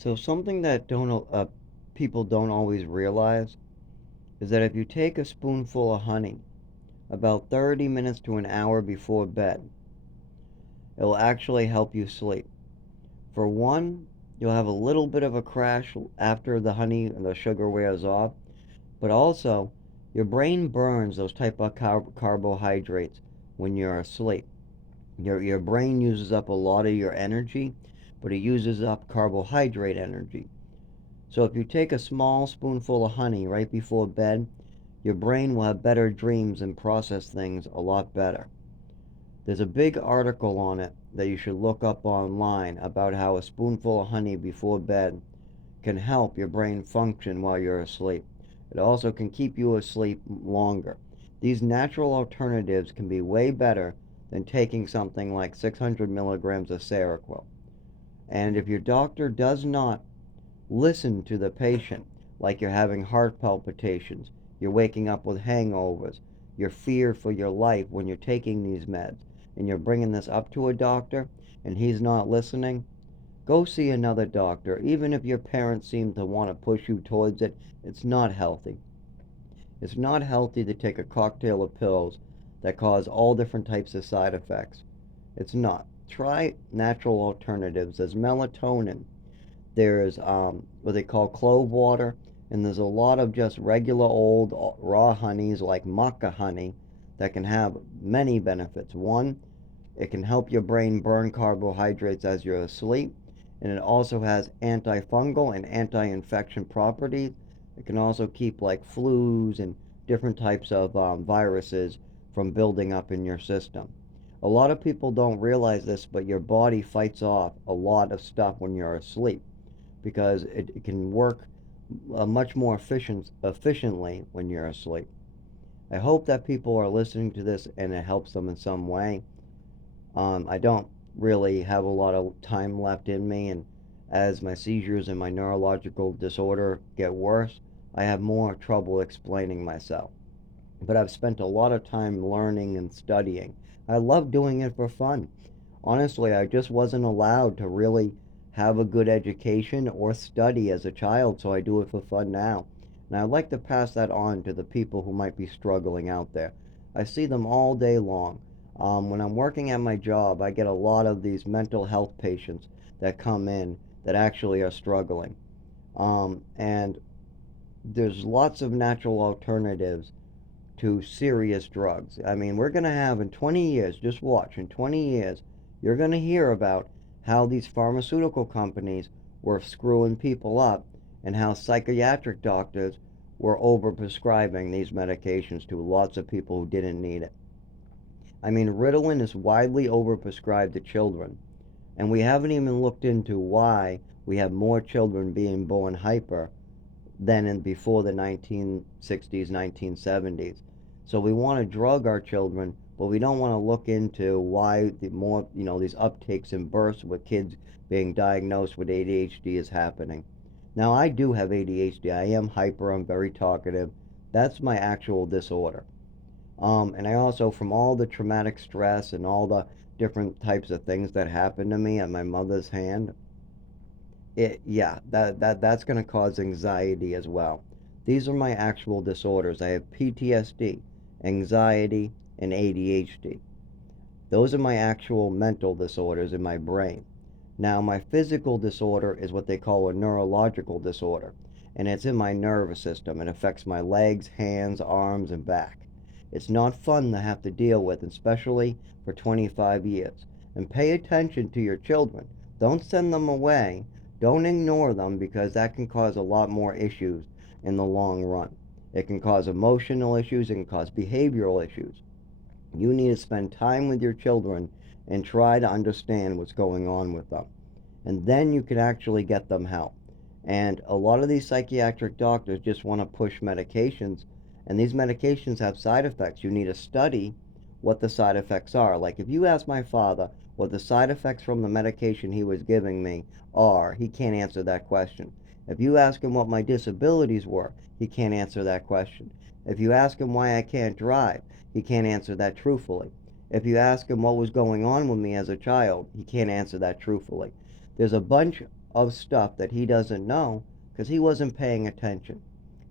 So something that don't people don't always realize is that if you take a spoonful of honey about 30 minutes to an hour before bed, it will actually help you sleep. For one, you'll have a little bit of a crash after the honey and the sugar wears off, but also your brain burns those type of carbohydrates when you're asleep. Your brain uses up a lot of your energy, but it uses up carbohydrate energy. So if you take a small spoonful of honey right before bed, your brain will have better dreams and process things a lot better. There's a big article on it that you should look up online about how a spoonful of honey before bed can help your brain function while you're asleep. It also can keep you asleep longer. These natural alternatives can be way better than taking something like 600 milligrams of Seroquel. And if your doctor does not listen to the patient, like you're having heart palpitations, you're waking up with hangovers, you're feared for your life when you're taking these meds, and you're bringing this up to a doctor and he's not listening, go see another doctor. Even if your parents seem to want to push you towards it, it's not healthy. It's not healthy to take a cocktail of pills that cause all different types of side effects. It's not. Try natural alternatives. There's melatonin. There's what they call clove water, and there's a lot of just regular old raw honeys like maca honey that can have many benefits. One, it can help your brain burn carbohydrates as you're asleep, and it also has antifungal and anti-infection properties. It can also keep like flus and different types of viruses from building up in your system. A lot of people don't realize this, but your body fights off a lot of stuff when you're asleep because it can work much more efficiently when you're asleep. I hope that people are listening to this and it helps them in some way. I don't really have a lot of time left in me, and as my seizures and my neurological disorder get worse, I have more trouble explaining myself. But I've spent a lot of time learning and studying. I love doing it for fun. Honestly, I just wasn't allowed to really have a good education or study as a child, so I do it for fun now. And I'd like to pass that on to the people who might be struggling out there. I see them all day long. When I'm working at my job, I get a lot of these mental health patients that come in that actually are struggling. And there's lots of natural alternatives to serious drugs. I mean, we're going to have in 20 years, just watch, in 20 years, you're going to hear about how these pharmaceutical companies were screwing people up and how psychiatric doctors were overprescribing these medications to lots of people who didn't need it. I mean, Ritalin is widely overprescribed to children, and we haven't even looked into why we have more children being born hyper than in before the 1960s, 1970s. So we want to drug our children, but we don't want to look into why the more, these uptakes and bursts with kids being diagnosed with ADHD is happening. Now, I do have ADHD. I am hyper. I'm very talkative. That's my actual disorder. And I also, from all the traumatic stress and all the different types of things that happened to me at my mother's hand, yeah, that's going to cause anxiety as well. These are my actual disorders. I have PTSD, anxiety, and ADHD. Those are my actual mental disorders in my brain. Now, my physical disorder is what they call a neurological disorder, and it's in my nervous system. It affects my legs, hands, arms, and back. It's not fun to have to deal with, especially for 25 years. And pay attention to your children. Don't send them away. Don't ignore them because that can cause a lot more issues in the long run. It can cause emotional issues, it can cause behavioral issues. You need to spend time with your children and try to understand what's going on with them. And then you can actually get them help. And a lot of these psychiatric doctors just want to push medications, and these medications have side effects. You need to study what the side effects are. Like if you ask my father what the side effects from the medication he was giving me are, he can't answer that question. If you ask him what my disabilities were, he can't answer that question. If you ask him why I can't drive, he can't answer that truthfully. If you ask him what was going on with me as a child, he can't answer that truthfully. There's a bunch of stuff that he doesn't know because he wasn't paying attention.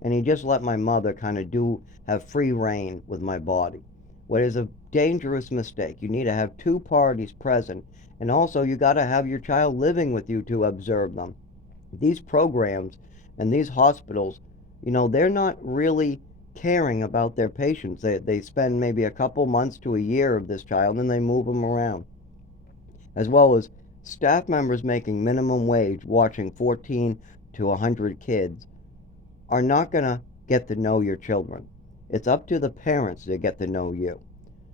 And he just let my mother kind of have free reign with my body. What is a dangerous mistake. You need to have two parties present, and also you got to have your child living with you to observe them. These programs and these hospitals, they're not really caring about their patients. They spend maybe a couple months to a year of this child and they move them around. As well as staff members making minimum wage watching 14 to 100 kids are not going to get to know your children. It's up to the parents to get to know you.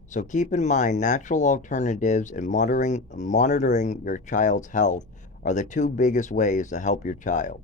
So keep in mind natural alternatives and monitoring your child's health are the two biggest ways to help your child.